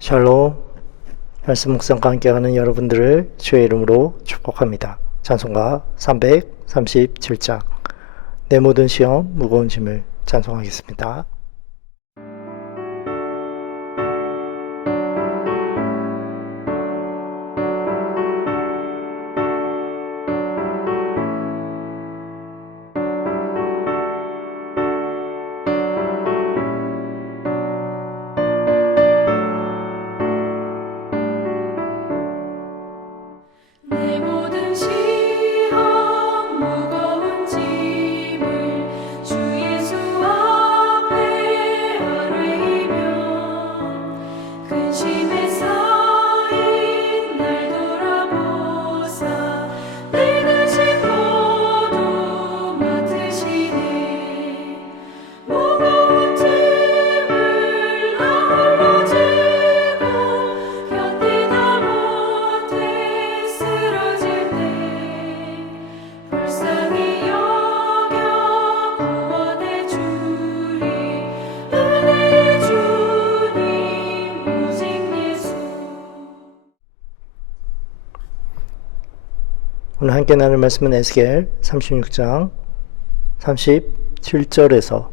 샬롬, 말씀 묵상과 함께하는 여러분들을 주의 이름으로 축복합니다. 찬송가 337장 내 모든 시험 무거운 짐을 찬송하겠습니다. 내 모든 시험 무거운 짐을 주 예수 앞에 아뢰이면 근심에 쌓인 날 돌아보사 내 근심 모두 맡으시네. 무거운 짐을 나 홀로 지고 견디다 못해 쓰러질 때 불쌍히 여겨 구원해 주리. 은혜의 주님 오직 예수. 오늘 함께 나눌 말씀은 에스겔 36장 37절에서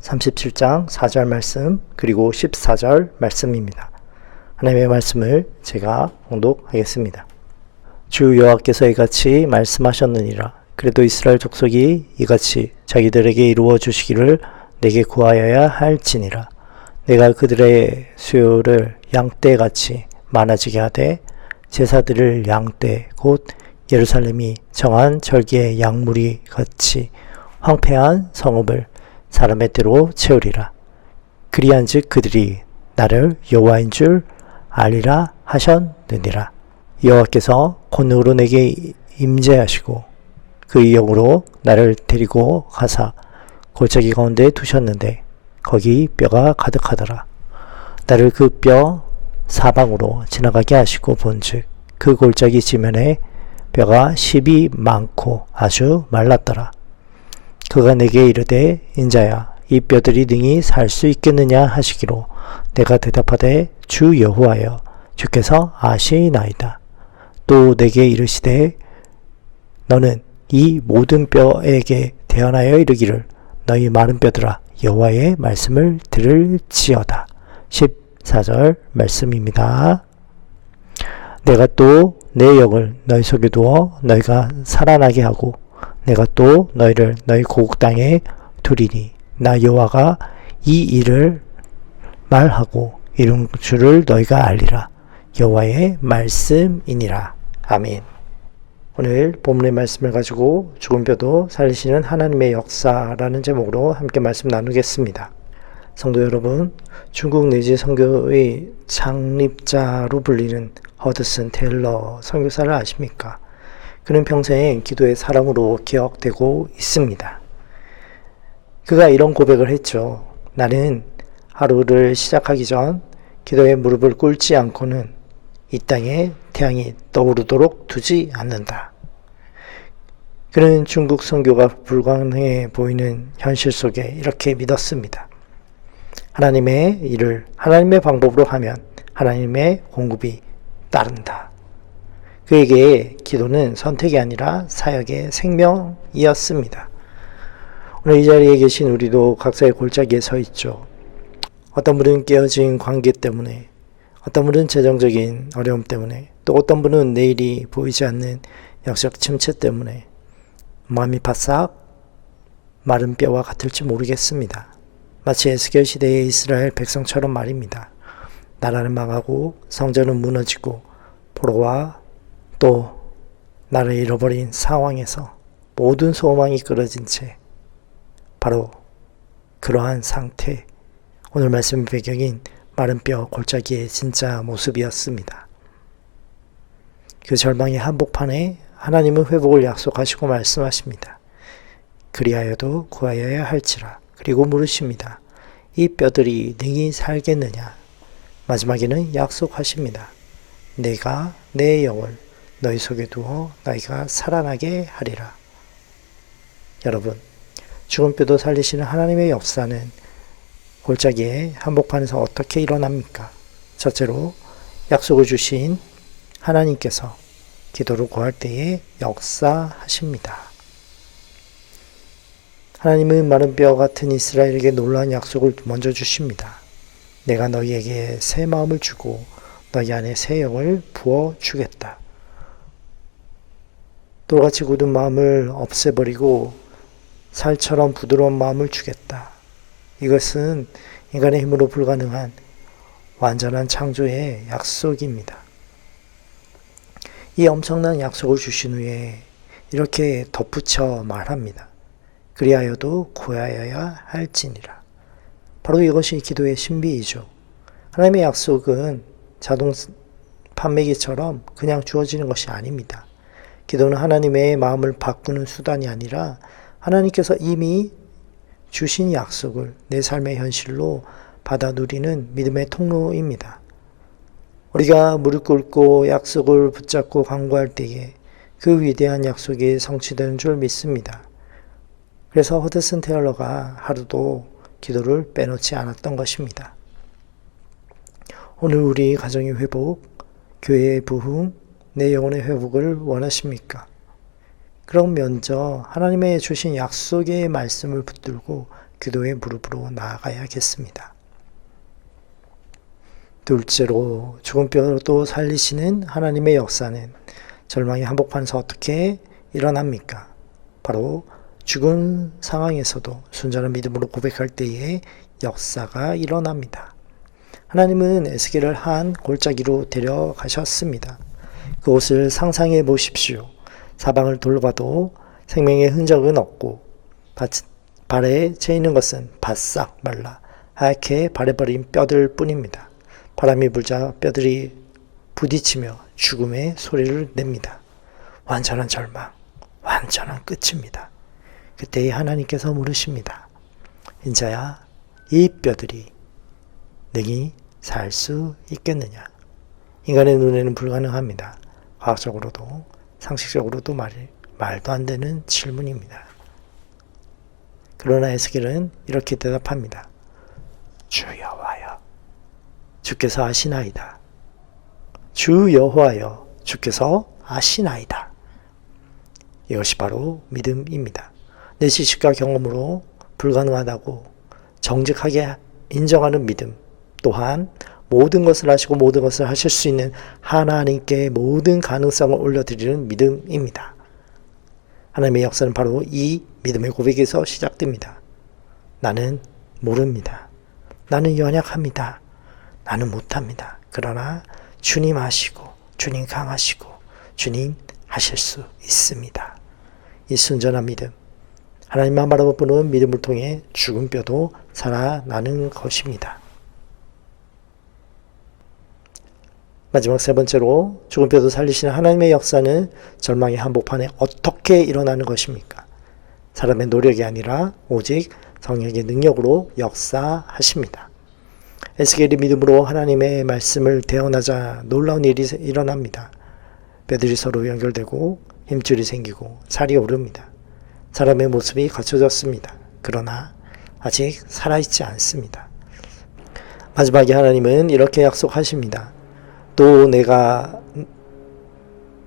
37장 4절 말씀 그리고 14절 말씀입니다. 하나님의 말씀을 제가 봉독하겠습니다. 주 여호와께서 이같이 말씀하셨느니라. 그래도 이스라엘 족속이 이같이 자기들에게 이루어 주시기를 내게 구하여야 할지니라. 내가 그들의 수요를 양떼같이 많아지게 하되 제사드릴 양떼 곧 예루살렘이 정한 절기의 양무리 같이 황폐한 성읍을 사람의 떼로 채우리라. 그리한즉 그들이 나를 여호와인 줄 알리라 하셨느니라. 여호와께서 권능으로 내게 임재하시고 그의 영으로 나를 데리고 가사 골짜기 가운데 두셨는데 거기 뼈가 가득하더라. 나를 그 뼈 사방으로 지나가게 하시고 본즉 그 골짜기 지면에 뼈가 십이 많고 아주 말랐더라. 그가 내게 이르되 인자야 이 뼈들이 능히 살 수 있겠느냐 하시기로 내가 대답하되 주 여호와여 주께서 아시나이다. 또 내게 이르시되 너는 이 모든 뼈에게 대언하여 이르기를 너희 마른 뼈들아 여호와의 말씀을 들을지어다. 14절 말씀입니다. 내가 또 내 영을 너희 속에 두어 너희가 살아나게 하고 내가 또 너희를 너희 고국 땅에 두리니 나 여호와가 이 일을 말하고 이룬 줄을 너희가 알리라. 여호와의 말씀이니라. 아멘. 오늘 본문의 말씀을 가지고 죽은 뼈도 살리시는 하나님의 역사라는 제목으로 함께 말씀 나누겠습니다. 성도 여러분, 중국 내지 선교의 창립자로 불리는 허드슨 테일러 선교사를 아십니까? 그는 평생 기도의 사람으로 기억되고 있습니다. 그가 이런 고백을 했죠. 나는 하루를 시작하기 전 기도에 무릎을 꿇지 않고는 이 땅에 태양이 떠오르도록 두지 않는다. 그는 중국 선교가 불가능해 보이는 현실 속에 이렇게 믿었습니다. 하나님의 일을 하나님의 방법으로 하면 하나님의 공급이 따른다. 그에게 기도는 선택이 아니라 사역의 생명이었습니다. 오늘 이 자리에 계신 우리도 각자의 골짜기에 서 있죠. 어떤 분은 깨어진 관계 때문에, 어떤 분은 재정적인 어려움 때문에, 또 어떤 분은 내일이 보이지 않는 영적 침체 때문에 마음이 바싹 마른 뼈와 같을지 모르겠습니다. 마치 에스겔 시대의 이스라엘 백성처럼 말입니다. 나라는 망하고 성전은 무너지고 포로와 또 나를 잃어버린 상황에서 모든 소망이 끊어진 채 바로 그러한 상태, 오늘 말씀 배경인 마른 뼈 골짜기의 진짜 모습이었습니다. 그 절망의 한복판에 하나님은 회복을 약속하시고 말씀하십니다. 그리하여도 구하여야 할지라. 그리고 물으십니다. 이 뼈들이 능히 살겠느냐? 마지막에는 약속하십니다. 내가 내 영을 너희 속에 두어 너희가 살아나게 하리라. 여러분, 죽은 뼈도 살리시는 하나님의 역사는 골짜기의 한복판에서 어떻게 일어납니까? 첫째로 약속을 주신 하나님께서 기도를 구할 때에 역사하십니다. 하나님은 마른 뼈 같은 이스라엘에게 놀라운 약속을 먼저 주십니다. 내가 너희에게 새 마음을 주고 너희 안에 새 영을 부어주겠다. 돌같이 굳은 마음을 없애버리고 살처럼 부드러운 마음을 주겠다. 이것은 인간의 힘으로 불가능한 완전한 창조의 약속입니다. 이 엄청난 약속을 주신 후에 이렇게 덧붙여 말합니다. 그리하여도 구하여야 할지니라. 바로 이것이 기도의 신비이죠. 하나님의 약속은 자동 판매기처럼 그냥 주어지는 것이 아닙니다. 기도는 하나님의 마음을 바꾸는 수단이 아니라 하나님께서 이미 주신 약속을 내 삶의 현실로 받아 누리는 믿음의 통로입니다. 우리가 무릎 꿇고 약속을 붙잡고 간구할 때에 그 위대한 약속이 성취되는 줄 믿습니다. 그래서 허드슨 테일러가 하루도 기도를 빼놓지 않았던 것입니다. 오늘 우리 가정의 회복, 교회의 부흥, 내 영혼의 회복을 원하십니까? 그럼 먼저 하나님의 주신 약속의 말씀을 붙들고 기도의 무릎으로 나아가야겠습니다. 둘째로 죽은 뼈도 살리시는 하나님의 역사는 절망의 한복판에서 어떻게 일어납니까? 바로 죽은 상황에서도 순전한 믿음으로 고백할 때에 역사가 일어납니다. 하나님은 에스겔을 한 골짜기로 데려가셨습니다. 그곳을 상상해 보십시오. 사방을 돌봐도 생명의 흔적은 없고 발에 채이는 것은 바싹 말라 하얗게 바래버린 뼈들 뿐입니다. 바람이 불자 뼈들이 부딪히며 죽음의 소리를 냅니다. 완전한 절망, 완전한 끝입니다. 그때 하나님께서 물으십니다. 인자야, 이 뼈들이 능히 살 수 있겠느냐? 인간의 눈에는 불가능합니다. 과학적으로도 상식적으로도 말도 안 되는 질문입니다. 그러나 에스겔은 이렇게 대답합니다. 주 여호와여, 주께서 아시나이다. 주 여호와여, 주께서 아시나이다. 이것이 바로 믿음입니다. 내 지식과 경험으로 불가능하다고 정직하게 인정하는 믿음, 또한 모든 것을 하시고 모든 것을 하실 수 있는 하나님께 모든 가능성을 올려드리는 믿음입니다. 하나님의 역사는 바로 이 믿음의 고백에서 시작됩니다. 나는 모릅니다. 나는 연약합니다. 나는 못합니다. 그러나 주님 하시고 주님 강하시고 주님 하실 수 있습니다. 이 순전한 믿음, 하나님만 바라보는 믿음을 통해 죽은 뼈도 살아나는 것입니다. 마지막 세 번째로 죽은 뼈도 살리시는 하나님의 역사는 절망의 한복판에 어떻게 일어나는 것입니까? 사람의 노력이 아니라 오직 성령의 능력으로 역사하십니다. 에스겔이 믿음으로 하나님의 말씀을 대언하자 놀라운 일이 일어납니다. 뼈들이 서로 연결되고 힘줄이 생기고 살이 오릅니다. 사람의 모습이 갖춰졌습니다. 그러나 아직 살아있지 않습니다. 마지막에 하나님은 이렇게 약속하십니다. 또 내가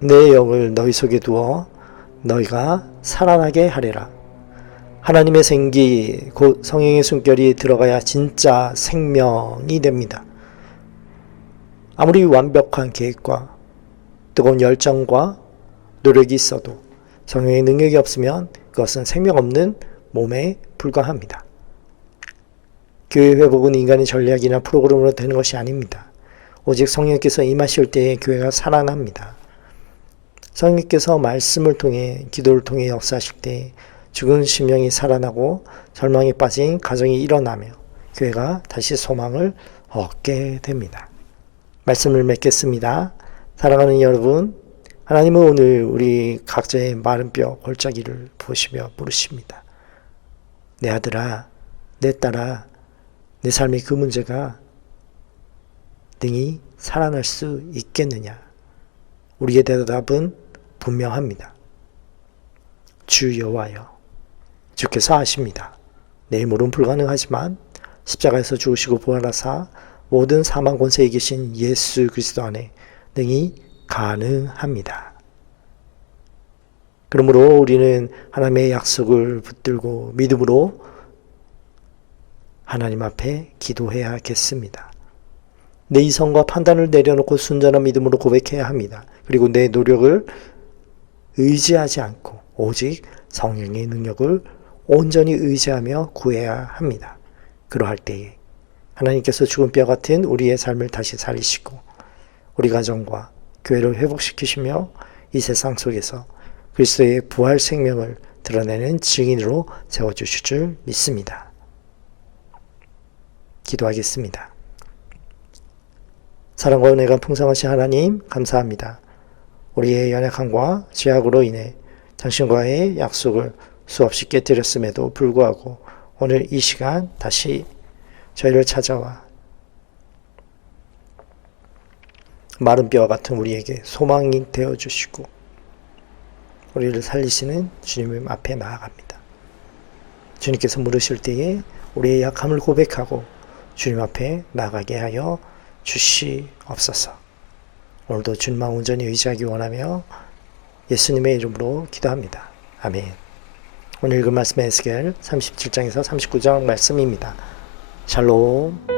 내 영을 너희 속에 두어 너희가 살아나게 하리라. 하나님의 생기, 곧 성령의 숨결이 들어가야 진짜 생명이 됩니다. 아무리 완벽한 계획과 뜨거운 열정과 노력이 있어도 성령의 능력이 없으면 그것은 생명 없는 몸에 불과합니다. 교회 회복은 인간의 전략이나 프로그램으로 되는 것이 아닙니다. 오직 성령께서 임하실 때에 교회가 살아납니다. 성령께서 말씀을 통해 기도를 통해 역사하실 때 죽은 심령이 살아나고 절망에 빠진 가정이 일어나며 교회가 다시 소망을 얻게 됩니다. 말씀을 맺겠습니다. 사랑하는 여러분, 하나님은 오늘 우리 각자의 마른 뼈 골짜기를 보시며 물으십니다. 내 아들아, 내 딸아, 내 삶의 그 문제가 능히 살아날 수 있겠느냐? 우리의 대답은 분명합니다. 주 여호와여, 주께서 아십니다. 내 힘으로는 불가능하지만 십자가에서 죽으시고 부활하사 모든 사망 권세에 이기신 예수 그리스도 안에 능히 가능합니다. 그러므로 우리는 하나님의 약속을 붙들고 믿음으로 하나님 앞에 기도해야겠습니다. 내 이성과 판단을 내려놓고 순전한 믿음으로 고백해야 합니다. 그리고 내 노력을 의지하지 않고 오직 성령의 능력을 온전히 의지하며 구해야 합니다. 그러할 때에 하나님께서 죽은 뼈 같은 우리의 삶을 다시 살리시고 우리 가정과 교회를 회복시키시며 이 세상 속에서 그리스도의 부활 생명을 드러내는 증인으로 세워주실 줄 믿습니다. 기도하겠습니다. 사랑과 은혜가 풍성하신 하나님 감사합니다. 우리의 연약함과 죄악으로 인해 당신과의 약속을 수없이 깨뜨렸음에도 불구하고 오늘 이 시간 다시 저희를 찾아와 마른 뼈와 같은 우리에게 소망이 되어주시고 우리를 살리시는 주님 앞에 나아갑니다. 주님께서 물으실 때에 우리의 약함을 고백하고 주님 앞에 나가게 하여 주시옵소서. 오늘도 주님만 온전히 의지하기 원하며 예수님의 이름으로 기도합니다. 아멘. 오늘 읽은 말씀은 에스겔 37장에서 39장 말씀입니다. 샬롬.